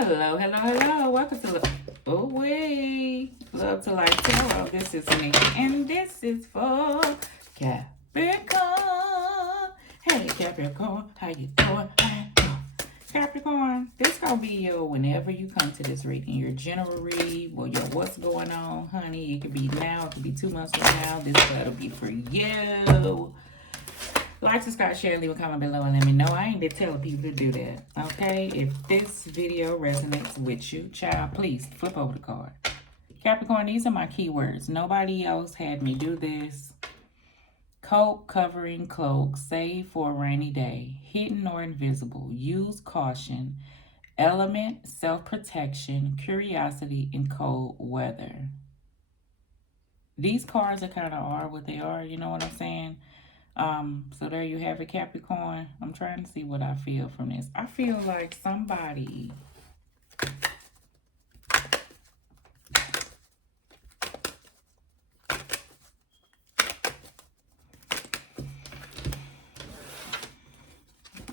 Hello, hello, hello. Welcome to Love to Life Tarot. This is Nikki, and this is for Capricorn. Hey, Capricorn, how you doing? Capricorn, this gonna be your whenever you come to this reading, your general read, or your what's going on, honey. It could be now, it could be 2 months from now. This gotta be for you. Like, subscribe, share, leave a comment below, and let me know. I ain't been telling people to do that, okay? If this video resonates with you, child, please flip over the card. Capricorn, these are my keywords. Nobody else had me do this. Coat, covering, cloak, save for a rainy day, hidden or invisible, use caution, element, self-protection, curiosity, and cold weather. These cards are kind of are what they are, you know what I'm saying? So there you have it, Capricorn. I'm trying to see what I feel from this. I feel like somebody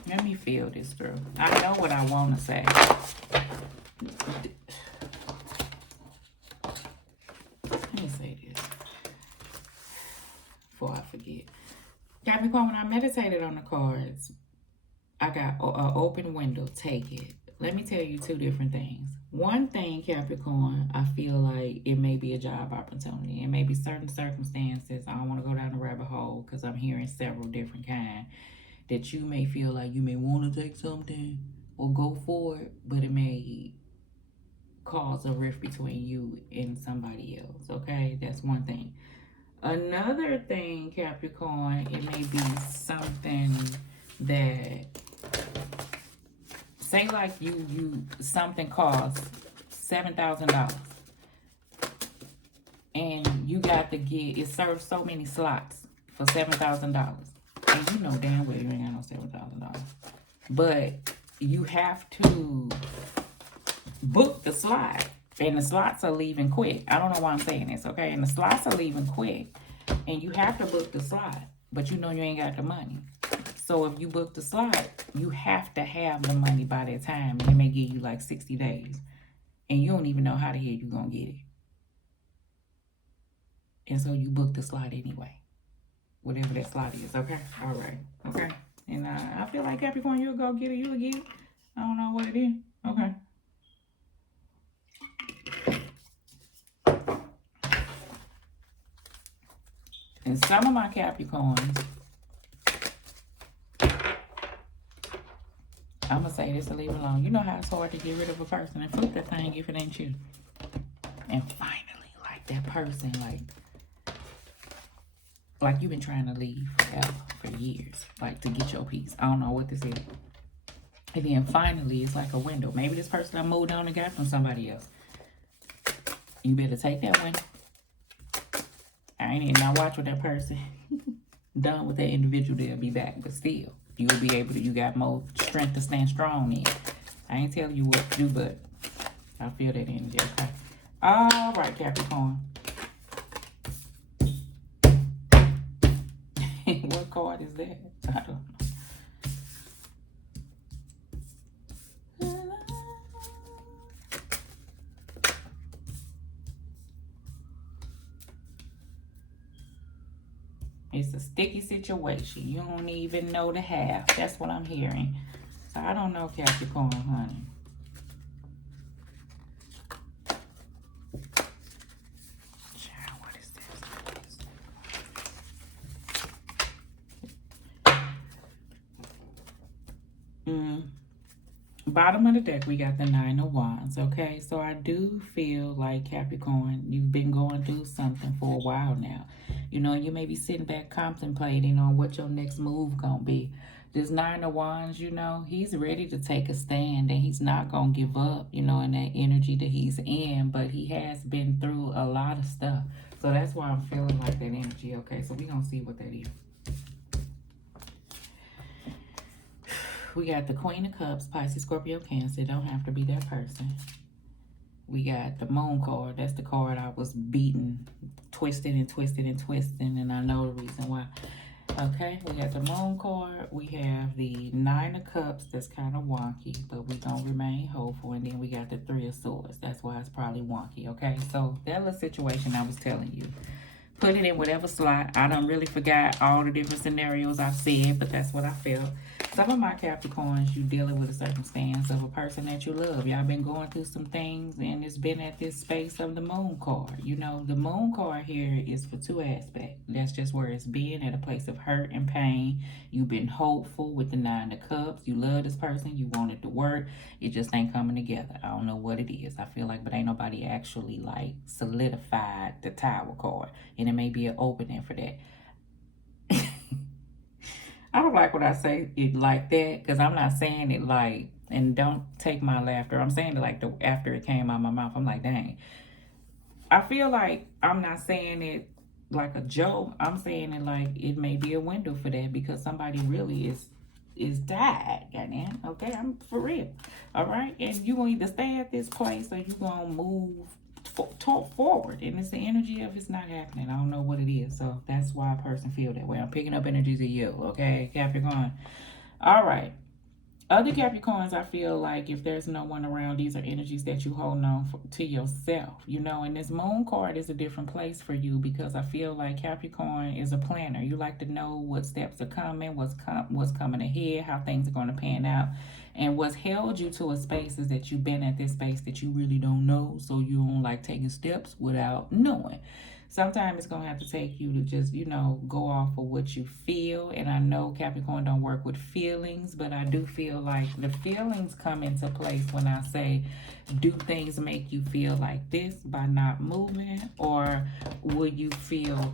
let me feel this through. I know what I want to say. Let me say this before I forget. Capricorn, when I meditated on the cards, I got an open window. Take it. Let me tell you 2 different things. One thing, Capricorn, I feel like it may be a job opportunity. It may be certain circumstances. I don't want to go down the rabbit hole because I'm hearing several different kinds that you may feel like you may want to take something or go for it, but it may cause a rift between you and somebody else, okay? That's one thing. Another thing, Capricorn, it may be something that, say like you something costs $7,000 and you got to get, it serves so many slots for $7,000. And you know damn well you ain't got no $7,000. But you have to book the slot. And the slots are leaving quick. I don't know why I'm saying this, okay? And the slots are leaving quick. And you have to book the slot. But you know you ain't got the money. So if you book the slot, you have to have the money by that time. And it may give you like 60 days. And you don't even know how the hell you gonna get it. And so you book the slot anyway. Whatever that slot is, okay? All right, okay? And I feel like Capricorn, you'll go get it. You'll get it. I don't know what it is. Okay. And some of my Capricorns, I'm going to say this and leave it alone. You know how it's hard to get rid of a person and flip that thing if it ain't you. And finally, like that person, like you've been trying to leave forever, for years, like to get your peace. I don't know what this is. And then finally, it's like a window. Maybe this person I moved on and got from somebody else. You better take that window. I ain't even not watch with that person. Done with that individual, they'll be back. But still, you'll be able to, you got more strength to stand strong in. I ain't telling you what to do, but I feel that energy, okay? All right, Capricorn. What card is that? I don't know. It's a sticky situation. You don't even know the half. That's what I'm hearing. So I don't know, Capricorn, honey. Child, what is this? Bottom of the deck, we got the 9 of Wands, okay? So I do feel like, Capricorn, you've been going through something for a while now. You know, you may be sitting back contemplating on what your next move gonna be. This 9 of Wands, you know, he's ready to take a stand and he's not gonna give up, you know, in that energy that he's in. But he has been through a lot of stuff. So that's why I'm feeling like that energy, okay? So we're gonna see what that is. We got the Queen of Cups, Pisces, Scorpio, Cancer. It don't have to be that person. We got the Moon card. That's the card I was beating, twisting and twisting and twisting, and I know the reason why. Okay, we got the Moon card. We have the Nine of Cups that's kind of wonky, but we're going to remain hopeful. And then we got the Three of Swords. That's why it's probably wonky, okay? So that little situation I was telling you. Put it in whatever slot. I done really forgot all the different scenarios I've said, but that's what I felt. Some of my Capricorns, you dealing with a circumstance of a person that you love. Y'all been going through some things, and it's been at this space of the Moon card. You know, the Moon card here is for two aspects. That's just where it's been, at a place of hurt and pain. You've been hopeful with the Nine of Cups. You love this person. You want it to work. It just ain't coming together. I don't know what it is. I feel like, but ain't nobody actually like solidified the Tower card. And it may be an opening for that. I don't like when I say it like that, because I'm not saying it like, and don't take my laughter, I'm saying it like after it came out of my mouth. I'm like, dang. I feel like I'm not saying it like a joke. I'm saying it like it may be a window for that, because somebody really is died, goddamn. Okay, I'm for real. All right, and you gonna either stay at this place or you gonna move talk forward, and it's the energy of it's not happening. I don't know what it is, so that's why a person feel that way. I'm picking up energies of you, okay, Capricorn. All right, other Capricorns, I feel like if there's no one around, these are energies that you hold on to yourself, you know. And this Moon card is a different place for you, because I feel like Capricorn is a planner. You like to know what steps are coming, what's coming ahead, how things are going to pan out. And what's held you to a space is that you've been at this space that you really don't know, so you don't like taking steps without knowing. Sometimes it's going to have to take you to just, you know, go off of what you feel. And I know Capricorn don't work with feelings, but I do feel like the feelings come into place when I say, do things make you feel like this by not moving? Or will you feel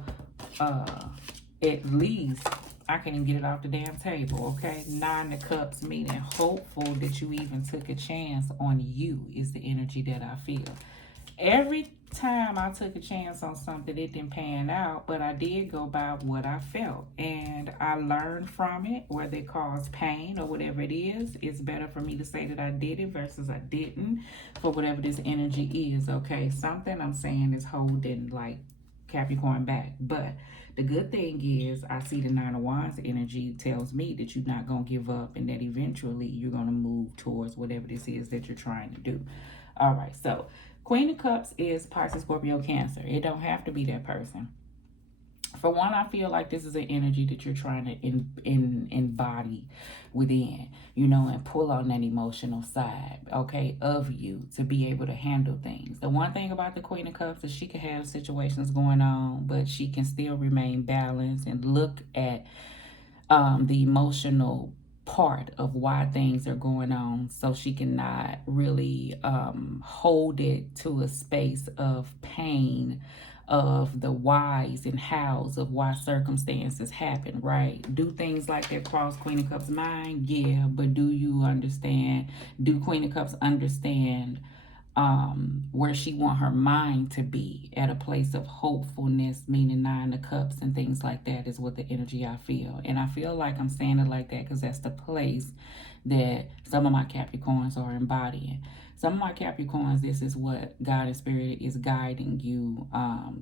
at least, I can't even get it off the damn table, okay? Nine of Cups, meaning hopeful that you even took a chance on you, is the energy that I feel. Every time I took a chance on something, it didn't pan out, but I did go by what I felt, and I learned from it. Whether it caused pain or whatever it is, it's better for me to say that I did it versus I didn't, for whatever this energy is, okay? Something I'm saying is holding like Capricorn back, but the good thing is I see the Nine of Wands energy tells me that you're not going to give up, and that eventually you're going to move towards whatever this is that you're trying to do. All right, so Queen of Cups is Pisces, Scorpio, Cancer. It don't have to be that person. For one, I feel like this is an energy that you're trying to embody within, you know, and pull on that emotional side, okay, of you to be able to handle things. The one thing about the Queen of Cups is she can have situations going on, but she can still remain balanced and look at the emotional part of why things are going on, so she cannot really hold it to a space of pain, of the whys and hows of why circumstances happen, right? Do things like that cross Queen of Cups mind? Yeah, but do you understand? Do Queen of Cups understand where she want her mind to be, at a place of hopefulness, meaning Nine of Cups and things like that, is what the energy I feel. And I feel like I'm saying it like that because that's the place that some of my Capricorns are embodying. Some of my Capricorns, this is what God and Spirit is guiding you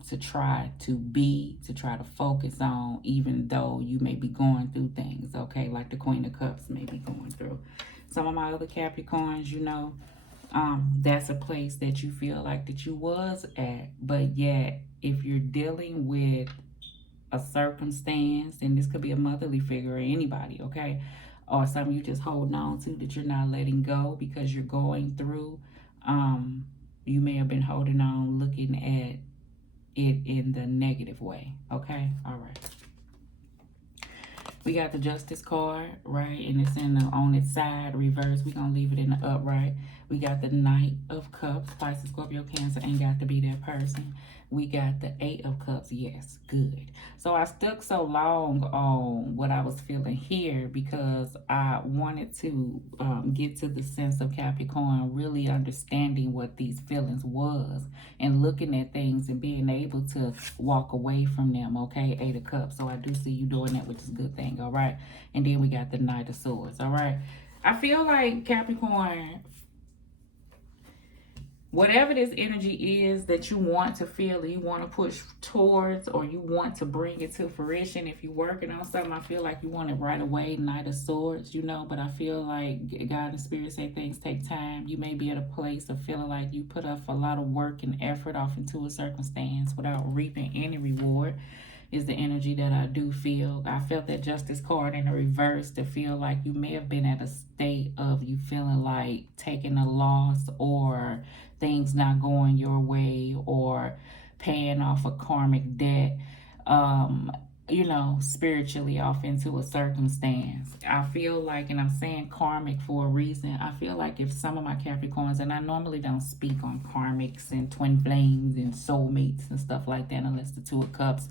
to try to be, to try to focus on, even though you may be going through things, okay? Like the Queen of Cups may be going through. Some of my other Capricorns, you know, that's a place that you feel like that you was at, but yet if you're dealing with a circumstance, and this could be a motherly figure or anybody, okay, or something you just holding on to that you're not letting go because you're going through, you may have been holding on, looking at it in the negative way, okay? All right. We got the Justice card, right? And it's on its side, reverse. We're going to leave it in the upright. We got the Knight of Cups. Pisces, Scorpio, Cancer ain't got to be that person. We got the Eight of Cups. Yes, good. So I stuck so long on what I was feeling here because I wanted to get to the sense of Capricorn really understanding what these feelings was and looking at things and being able to walk away from them, okay? Eight of Cups. So I do see you doing that, which is a good thing, all right? And then we got the Knight of Swords, all right? I feel like Capricorn, whatever this energy is that you want to feel, you want to push towards, or you want to bring it to fruition. If you're working on something, I feel like you want it right away, Knight of Swords, you know, but I feel like God and Spirit say things take time. You may be at a place of feeling like you put up a lot of work and effort off into a circumstance without reaping any reward. Is the energy that I do feel. I felt that Justice card in the reverse to feel like you may have been at a state of you feeling like taking a loss, or things not going your way, or paying off a karmic debt, you know, spiritually off into a circumstance. I feel like, and I'm saying karmic for a reason, I feel like if some of my Capricorns, and I normally don't speak on karmics and twin flames and soulmates and stuff like that unless the Two of Cups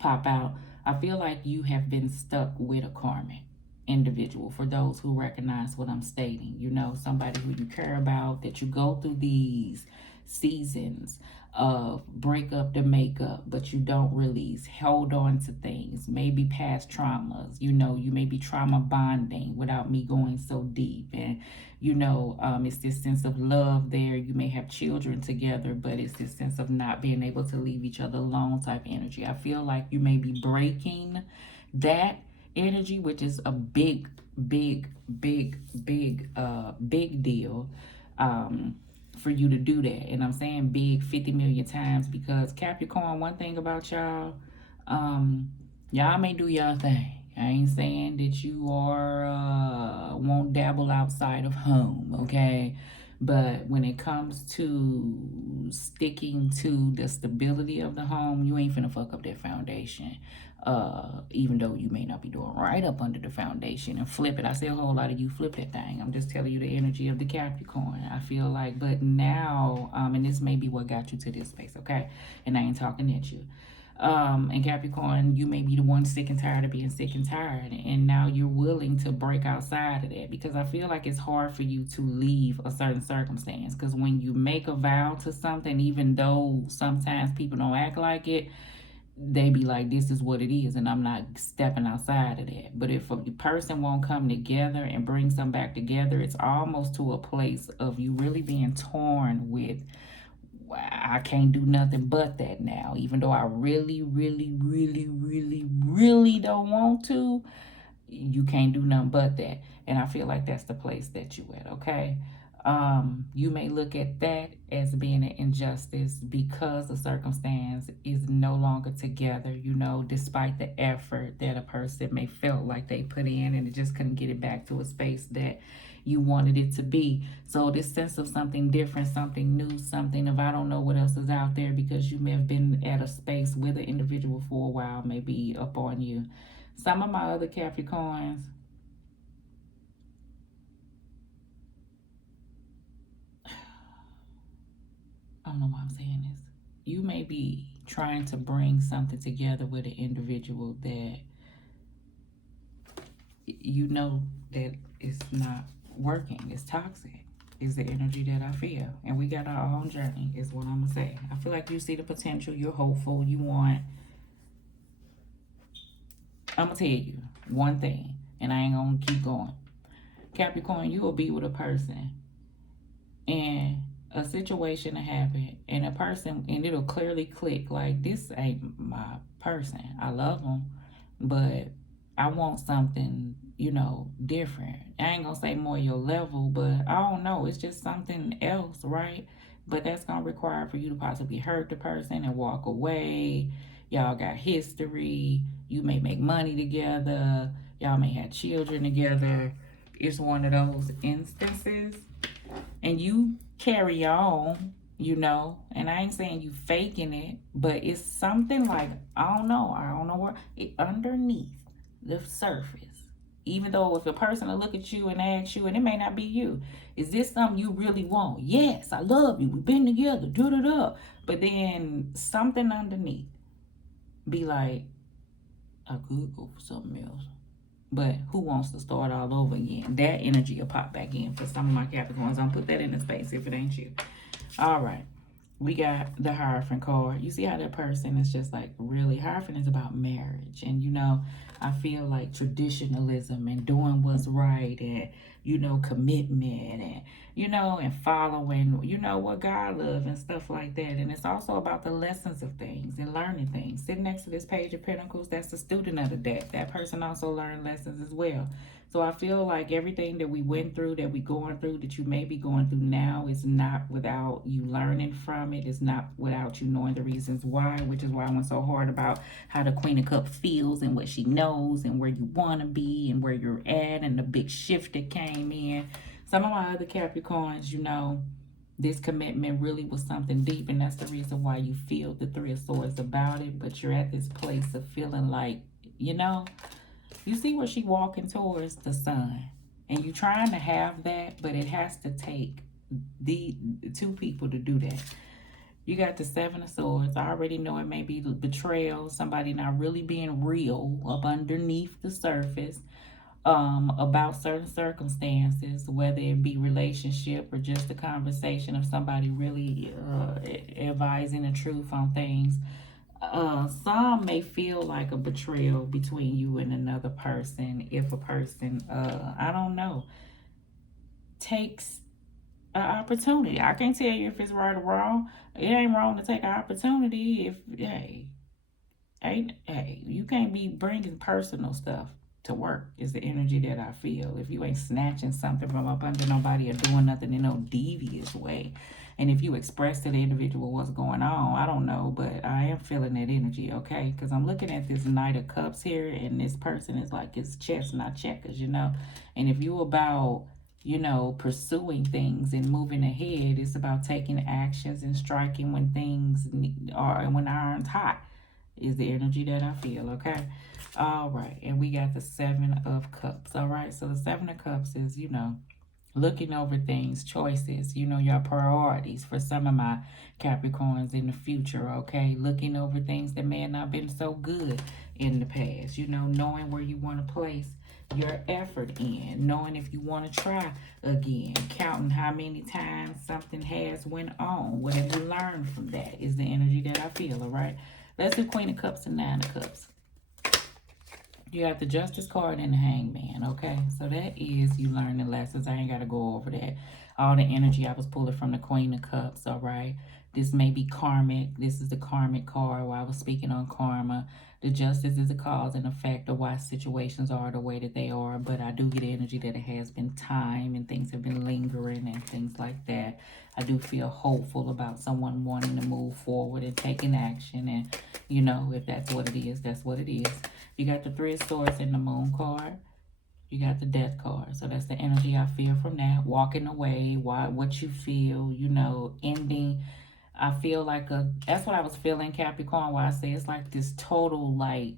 pop out, I feel like you have been stuck with a karmic individual. For those who recognize what I'm stating, you know, somebody who you care about, that you go through these seasons of break up to make up, but you don't release, hold on to things, maybe past traumas, you know, you may be trauma bonding without me going so deep. And you know, it's this sense of love there. You may have children together, but it's this sense of not being able to leave each other alone type energy. I feel like you may be breaking that energy, which is a big deal for you to do that. And I'm saying big 50 million times, because Capricorn, one thing about y'all, y'all may do y'all thing. I ain't saying that you are won't dabble outside of home, okay? But when it comes to sticking to the stability of the home, you ain't finna fuck up that foundation. Even though you may not be doing right up under the foundation, and flip it. I see a whole lot of you flip that thing. I'm just telling you the energy of the Capricorn. I feel like, but now, and this may be what got you to this space, okay? And I ain't talking at you. And Capricorn, you may be the one sick and tired of being sick and tired, and now you're willing to break outside of that, because I feel like it's hard for you to leave a certain circumstance, because when you make a vow to something, even though sometimes people don't act like it, they be like, this is what it is, and I'm not stepping outside of that. But if a person won't come together and bring some back together, it's almost to a place of you really being torn with, I can't do nothing but that now. Even though I really don't want to, you can't do nothing but that. And I feel like that's the place that you at, okay? You may look at that as being an injustice because the circumstance is no longer together, you know, despite the effort that a person may felt like they put in, and it just couldn't get it back to a space that you wanted it to be. So this sense of something different, something new, something of I don't know what else is out there, because you may have been at a space with an individual for a while, may be up on you. Some of my other Capricorns, I don't know why I'm saying this. You may be trying to bring something together with an individual that you know that it's not working. It's toxic. Is the energy that I feel. And we got our own journey, is what I'm going to say. I feel like you see the potential. You're hopeful. You want. I'm going to tell you one thing, and I ain't going to keep going. Capricorn, you will be with a person, and a situation will happen, and a person, and it'll clearly click, like, this ain't my person. I love them, but I want something, you know, different. I ain't gonna say more your level, but I don't know. It's just something else, right? But that's gonna require for you to possibly hurt the person and walk away. Y'all got history. You may make money together. Y'all may have children together. It's one of those instances. And you carry on, you know, and I ain't saying you faking it, but it's something like, I don't know where it underneath the surface. Even though if a person will look at you and ask you, and it may not be you, is this something you really want? Yes, I love you. We've been together. Da-da-da. But then something underneath be like, I could go for something else. But who wants to start all over again? That energy will pop back in for some of my Capricorns. I'll put that in the space if it ain't you. All right. We got the Hierophant card. You see how that person is just like, really? Hierophant is about marriage. And, you know, I feel like traditionalism and doing what's right. And you know, commitment and, you know, and following, you know, what God loves and stuff like that. And it's also about the lessons of things and learning things. Sitting next to this Page of Pentacles, that's the student of the deck. That person also learned lessons as well. So I feel like everything that we went through, that we going through, that you may be going through now is not without you learning from it. It's not without you knowing the reasons why, which is why I went so hard about how the Queen of Cups feels and what she knows and where you want to be and where you're at and the big shift that came in. Some of my other Capricorns, you know, this commitment really was something deep, and that's the reason why you feel the Three of Swords about it. But you're at this place of feeling like, you know, you see where she walking towards the sun, and you trying to have that, but it has to take the two people to do that. You got the Seven of Swords. I already know it may be betrayal, somebody not really being real up underneath the surface about certain circumstances, whether it be relationship or just a conversation of somebody really advising the truth on things. Some may feel like a betrayal between you and another person if a person, I don't know, takes an opportunity. I can't tell you if it's right or wrong. It ain't wrong to take an opportunity if, hey, you can't be bringing personal stuff to work is the energy that I feel. If you ain't snatching something from up under nobody or doing nothing in no devious way. And if you express to the individual what's going on, I don't know, but I am feeling that energy, okay? Because I'm looking at this Knight of Cups here, and this person is like, it's chess, not checkers, you know? And if you about, you know, pursuing things and moving ahead, it's about taking actions and striking when things are, when iron's hot is the energy that I feel, okay? All right, and we got the Seven of Cups, all right? So the Seven of Cups is, you know, looking over things, choices, you know, your priorities for some of my Capricorns in the future, okay? Looking over things that may have not been so good in the past, you know, knowing where you want to place your effort in, knowing if you want to try again, counting how many times something has went on. What have you learned from that is the energy that I feel, all right? Let's do Queen of Cups and Nine of Cups. You got the Justice card and the Hangman, okay? So that is you learning lessons. I ain't got to go over that. All the energy I was pulling from the Queen of Cups, all right? This may be karmic. This is the karmic card where I was speaking on karma. The Justice is a cause and effect of why situations are the way that they are. But I do get energy that it has been time and things have been lingering and things like that. I do feel hopeful about someone wanting to move forward and taking action. And, you know, if that's what it is, that's what it is. You got the Three of Swords in the Moon card. You got the Death card. So that's the energy I feel from that. Walking away, what you feel, you know, ending. I feel like that's what I was feeling, Capricorn, why I say it's like this total, like,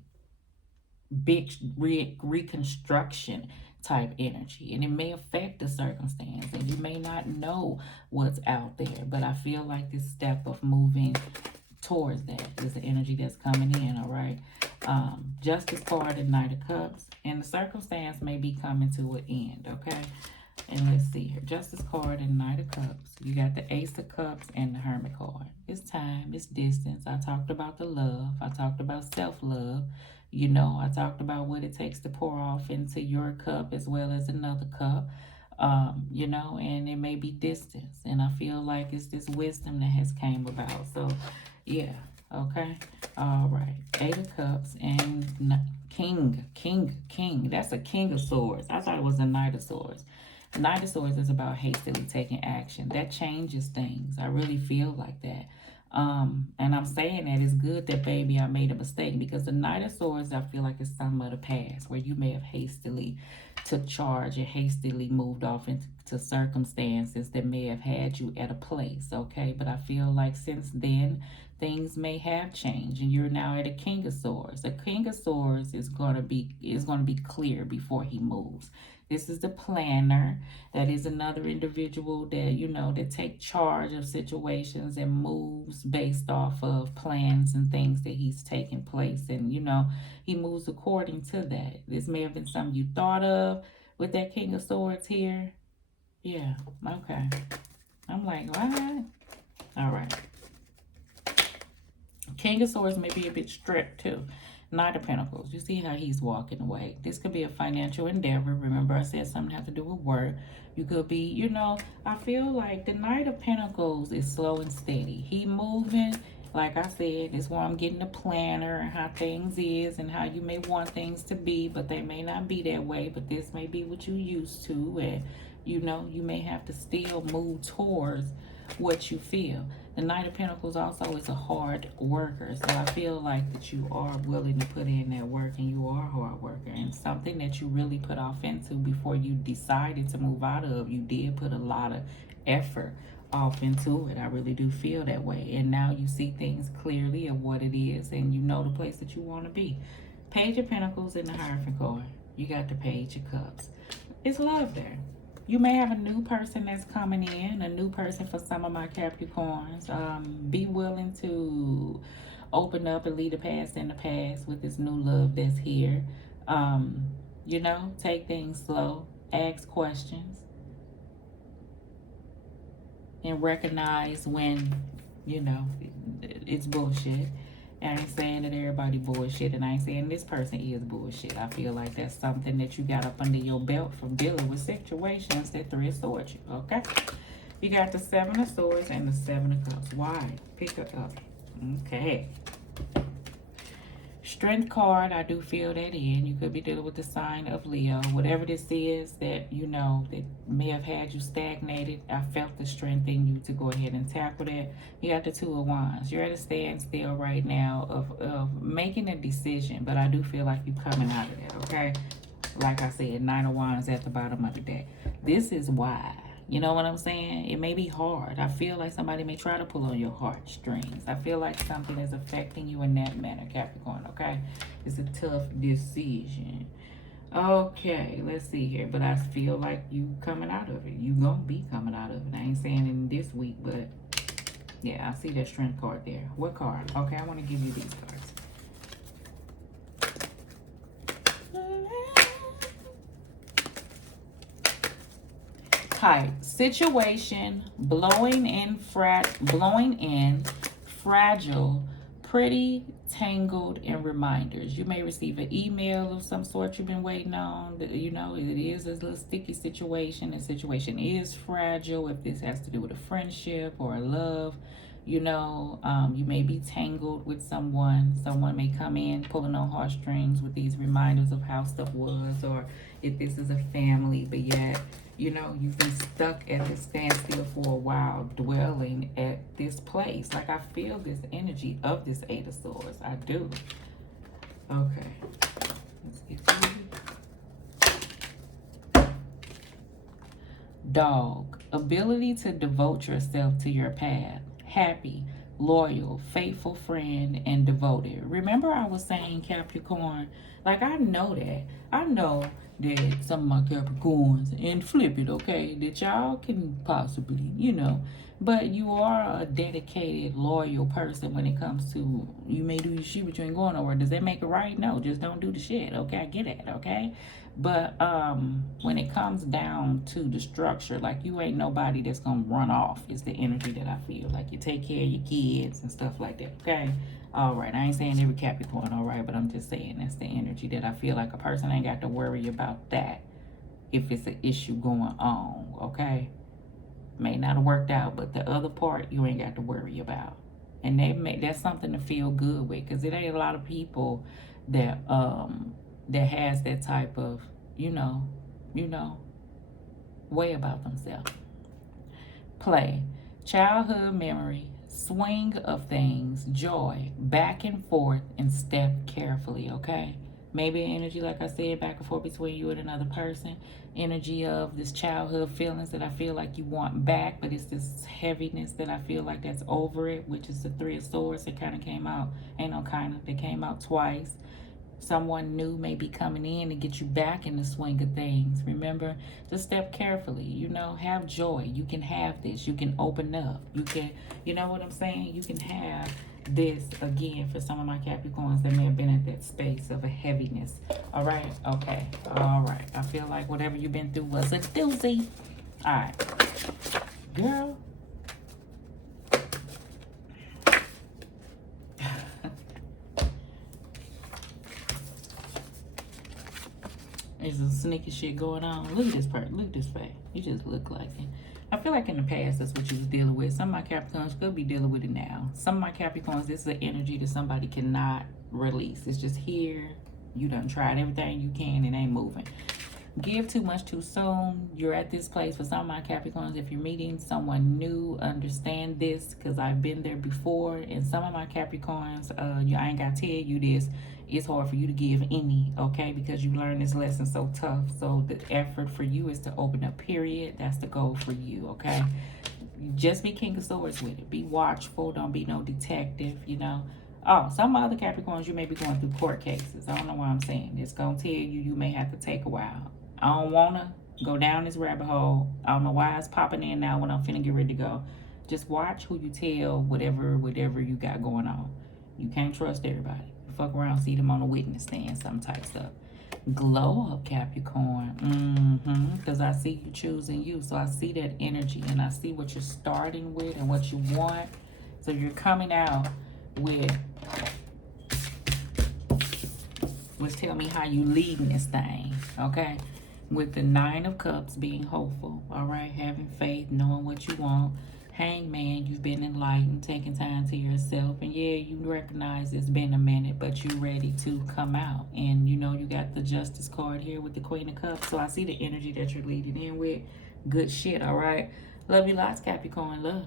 big reconstruction type energy. And it may affect the circumstance. And you may not know what's out there. But I feel like this step of moving towards that is the energy that's coming in, all right? Justice card and Knight of Cups. And the circumstance may be coming to an end, okay? And let's see here. Justice card and Knight of Cups. You got the Ace of Cups and the Hermit card. It's time. It's distance. I talked about the love. I talked about self-love. You know, I talked about what it takes to pour off into your cup as well as another cup. You know, and it may be distance. And I feel like it's this wisdom that has came about. So, yeah. Okay. All right. Eight of Cups and King. That's a King of Swords. I thought it was a Knight of Swords. The Knight of Swords is about hastily taking action. That changes things. I really feel like that. And I'm saying that it's good that, baby, I made a mistake, because the Knight of Swords, I feel like it's some of the past where you may have hastily took charge and hastily moved off into circumstances that may have had you at a place, okay? But I feel like since then, things may have changed, and you're now at a King of Swords. The King of Swords is going to be clear before he moves. This is the planner. That is another individual that, you know, that take charge of situations and moves based off of plans and things that he's taking place. And, you know, he moves according to that. This may have been something you thought of with that King of Swords here. Yeah, okay. I'm like, what? All right. King of Swords may be a bit strict too. Knight of Pentacles. You see how he's walking away. This could be a financial endeavor. Remember, I said something have to do with work. You could be, you know, I feel like the Knight of Pentacles is slow and steady. He moving. Like I said, it's where I'm getting a planner and how things is and how you may want things to be, but they may not be that way. But this may be what you used to, and you know, you may have to still move towards what you feel. The Knight of Pentacles also is a hard worker, so I feel like that you are willing to put in that work, and you are a hard worker, and something that you really put off into before you decided to move out of. You did put a lot of effort off into it. I really do feel that way, and now you see things clearly of what it is, and you know the place that you want to be. Page of Pentacles in the Hierophant card. You got the Page of Cups. It's love there. You may have a new person that's coming in, a new person for some of my Capricorns. Be willing to open up and leave the past in the past with this new love that's here. You know, take things slow, ask questions, and recognize when, you know, it's bullshit. I ain't saying that everybody bullshit, and I ain't saying this person is bullshit. I feel like that's something that you got up under your belt from dealing with situations that 3 of Swords you, okay? You got the 7 of Swords and the 7 of Cups. Why? Pick it up. Okay. Strength card, I do feel that in. You could be dealing with the sign of Leo. Whatever this is that, you know, that may have had you stagnated, I felt the strength in you to go ahead and tackle that. You got the 2 of Wands. You're at a standstill right now of making a decision, but I do feel like you're coming out of that, okay? Like I said, 9 of Wands at the bottom of the deck. This is why. You know what I'm saying? It may be hard. I feel like somebody may try to pull on your heartstrings. I feel like something is affecting you in that manner, Capricorn, okay? It's a tough decision. Okay, let's see here. But I feel like you coming out of it. You gonna be coming out of it. I ain't saying in this week, but yeah, I see that strength card there. What card? Okay, I want to give you these cards. Type situation, blowing in, fragile, pretty, tangled, and reminders. You may receive an email of some sort you've been waiting on. You know, it is a little sticky situation. The situation is fragile. If this has to do with a friendship or a love, you know, you may be tangled with someone. Someone may come in pulling on heartstrings with these reminders of how stuff was, or if this is a family, but yet, you know, you've been stuck at this standstill for a while, dwelling at this place. Like, I feel this energy of this 8 of Swords. I do. Okay. Let's get to it. Dog. Ability to devote yourself to your path. Happy, loyal, faithful friend, and devoted. Remember I was saying, Capricorn, like, I know that. I know that some of my Capricorns, and flip it, okay, that y'all can possibly, you know, but you are a dedicated, loyal person when it comes to, you may do your shit, but you ain't going nowhere. Does that make it right? No, just don't do the shit, okay? I get it, okay? But when it comes down to the structure, like, you ain't nobody that's gonna run off is the energy that I feel. Like, you take care of your kids and stuff like that, okay? All right, I ain't saying every Capricorn, all right, but I'm just saying that's the energy that I feel like a person ain't got to worry about that if it's an issue going on, okay? May not have worked out, but the other part you ain't got to worry about. And that's something to feel good with, because it ain't a lot of people that that has that type of, you know, way about themselves. Play. Childhood memory. Swing of things, joy, back and forth, and step carefully, okay? Maybe energy, like I said, back and forth between you and another person. Energy of this childhood feelings that I feel like you want back, but it's this heaviness that I feel like that's over it, which is the 3 of Swords that kind of came out. Ain't no kind of, they came out twice. Someone new may be coming in to get you back in the swing of things. Remember, just step carefully, you know, have joy. You can have this. You can open up. You can, you know what I'm saying? You can have this again for some of my Capricorns that may have been at that space of a heaviness. All right? Okay. All right. I feel like whatever you've been through was a doozy. All right. Girl. There's some sneaky shit going on. Look at this part. Look at this face. You just look like it. I feel like in the past, that's what you was dealing with. Some of my Capricorns could be dealing with it now. Some of my Capricorns, this is an energy that somebody cannot release. It's just here. You done tried everything you can. It ain't moving. Give too much too soon. You're at this place for some of my Capricorns. If you're meeting someone new, understand this, because I've been there before. And some of my Capricorns, I ain't got to tell you this. It's hard for you to give any, okay? Because you learned this lesson so tough. So the effort for you is to open up, period. That's the goal for you, okay? Just be King of Swords with it. Be watchful. Don't be no detective, you know. Oh, some other Capricorns, you may be going through court cases. I don't know what I'm saying. It's going to tell you you may have to take a while. I don't want to go down this rabbit hole. I don't know why it's popping in now when I'm finna get ready to go. Just watch who you tell whatever you got going on. You can't trust everybody. Fuck around, see them on a witness stand, some type stuff. Glow up, Capricorn. Because I see you choosing you. So I see that energy and I see what you're starting with and what you want. So you're coming out with, let's tell me how you leading this thing, okay? With the 9 of Cups, being hopeful, all right? Having faith, knowing what you want. Hangman, you've been enlightened, taking time to yourself. And yeah, you recognize it's been a minute, but you're ready to come out. And you know, you got the Justice card here with the Queen of Cups. So I see the energy that you're leading in with. Good shit, all right? Love you lots, Capricorn. Love.